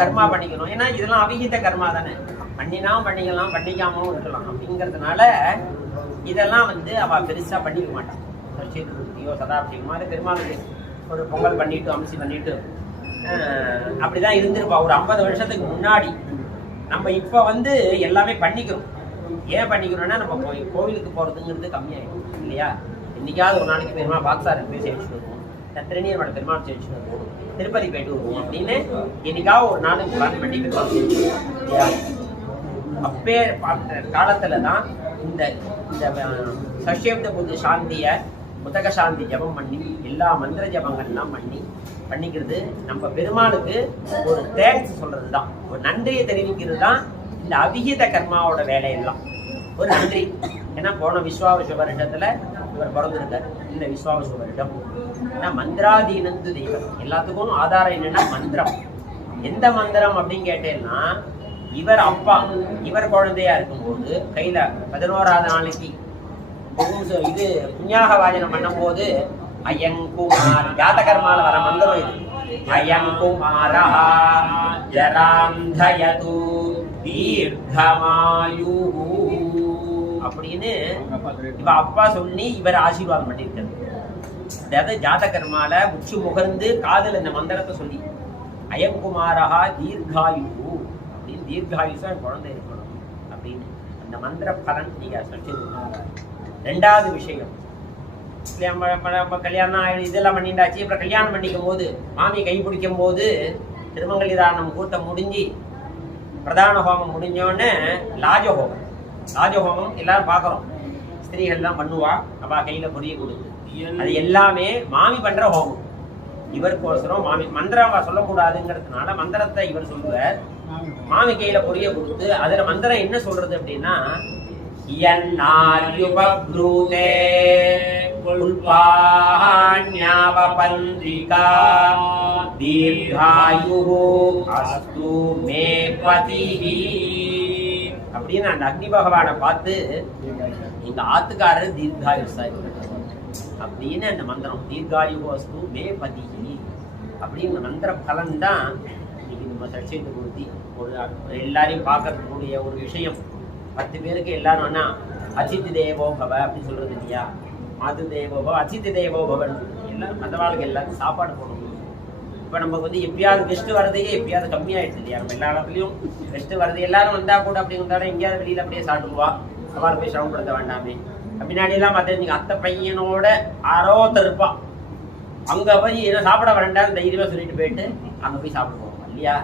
கர்மா பண்ணிக்கணும். ஏன்னா இதெல்லாம் அவிகித கர்மா தானே, பண்ணினா பண்ணிக்கலாம் பண்ணிக்காமலும் இருக்கலாம். அப்படிங்கிறதுனால இதெல்லாம் அவ பெருசா பண்ணிக்க மாட்டான். சர்ச்சையோ சதாபிஷேகமாக பெருமாளுக்கு ஒரு பொங்கல் பண்ணிட்டு அம்சி பண்ணிட்டு அப்படிதான் இருந்திருப்பா ஒரு 50 வருஷத்துக்கு முன்னாடி. நம்ம இப்ப எல்லாமே பண்ணிக்கிறோம். ஏன் பண்ணிக்கிறோம்னா நம்ம கோவிலுக்கு போறதுங்கிறது கம்மியாயிடும் இல்லையா. இன்னைக்காவது ஒரு நாளைக்கு பெருமாள் பாக்ஸாருக்கு போய் சேர்த்துட்டு வருவோம், திருநீர் மலை பெருமாள் சேர்த்துட்டு வருவோம், திருப்பதி போயிட்டு வருவோம் அப்படின்னு என்னைக்காவது ஒரு நாளுக்கு பிளான் பண்ணி இல்லையா. அப்பே காலத்துலதான் இந்த சஷ்யப்த பூஜை சாந்திய புத்தக சாந்தி ஜபம் பண்ணி எல்லா மந்திர ஜபங்கள்லாம் பண்ணிக்கிறது நம்ம பெருமாளுக்கு ஒரு தேங்க்ஸ் சொல்றதுதான், ஒரு நன்றியை தெரிவிக்கிறது தான் இந்த அவிகித கர்மாவோட வேலையெல்லாம். ஒரு நன்றி. ஏன்னா போன விஸ்வாவச வருடத்துல இவர் பிறந்திருக்கார். இந்த விஸ்வாவச வருடம் மந்திராதீனந்து தெய்வம். எல்லாத்துக்கும் ஆதாரம் என்னன்னா மந்திரம். எந்த மந்திரம் அப்படின்னு கேட்டேன்னா, இவர் அப்பா இவர் குழந்தையா இருக்கும்போது கையில 11ஆவது நாளைக்கு இது புண்ணியாக வாஜனம் பண்ணும் போது அயங்குமார் ஜாதகர்மால வர மந்திரம் இது. அயங்குமாரா ஜராந்தயது தீர்க்கமாயு அப்படின்னு இவ அப்பா சொல்லி இவர் ஆசீர்வாதம் பண்ணியிருக்காரு. அதாவது ஜாதகர்மால உச்சி முகர்ந்து காதல் இந்த மந்திரத்தை சொல்லி அயங்குமாரா தீர்காயு அப்படின்னு, தீர்காயுசா குழந்தை இருக்கணும் அப்படின்னு அந்த மந்திர பலன் நீங்க சொல்லி. ரெண்டாவது விஷயம், கல்யாணம் இதெல்லாம் பண்ணிட்டாச்சு. அப்புறம் கல்யாணம் பண்ணிக்கும் போது மாமி கை பிடிக்கும் போது திருமங்கலிதாரணம் கூட்டம் முடிஞ்சு பிரதான ஹோமம் முடிஞ்சோடனே லாஜஹோமம். லாஜஹோமம் எல்லாரும் பாக்குறோம், ஸ்திரீகள் எல்லாம் பண்ணுவா. அவ கையில பொரிய கொடுத்து அது எல்லாமே மாமி பண்ற ஹோமம். இவருக்கோசரம் மாமி மந்திரம் சொல்லக்கூடாதுங்கிறதுனால மந்திரத்தை இவர் சொல்லுவார். மாமி கையில பொரிய கொடுத்து அதுல மந்திரம் என்ன சொல்றது அப்படின்னா, அப்படின்னு அந்த அக்னி பகவானை பார்த்து எங்க ஆத்துக்காரர் தீர்காயுசாய் அப்படின்னு அந்த மந்திரம் தீர்காயுஸ்து மே பதிஹி அப்படின்னு மந்திர பலன் தான் இன்னைக்கு நம்ம சர்ச்சைக்கு கொடுத்தி ஒரு எல்லாரையும் பார்க்கக்கூடிய ஒரு விஷயம். 10 பேருக்கு எல்லாரும் அதிதி தேவோபவ அப்படின்னு சொல்றது இல்லையா. மாது தேவோபவ அதிதி தேவோபவன் எல்லாரும் மற்றவாளுக்கு எல்லாருக்கும் சாப்பாடு போடணும். இப்ப நமக்கு எப்பயாவது கெஸ்ட் வரதையே எப்பயாவது கம்மியாயிடுச்சு இல்லையா. நம்ம எல்லா இடத்துலயும் கெஸ்ட் வரது எல்லாரும் வந்தா கூட அப்படி வந்தாலும் எங்கேயாவது வெளியில அப்படியே சாப்பிடுவா. சவால் போய் சிரமப்படுத்த வேண்டாமே. பின்னாடி எல்லாம் பார்த்தீங்க அத்தை பையனோட ஆரோத்தர் இருப்பான், அங்க போய் சாப்பிட வேண்டாம் தைரியமா சொல்லிட்டு போயிட்டு அங்க போய் சாப்பிடுவோம் இல்லையா.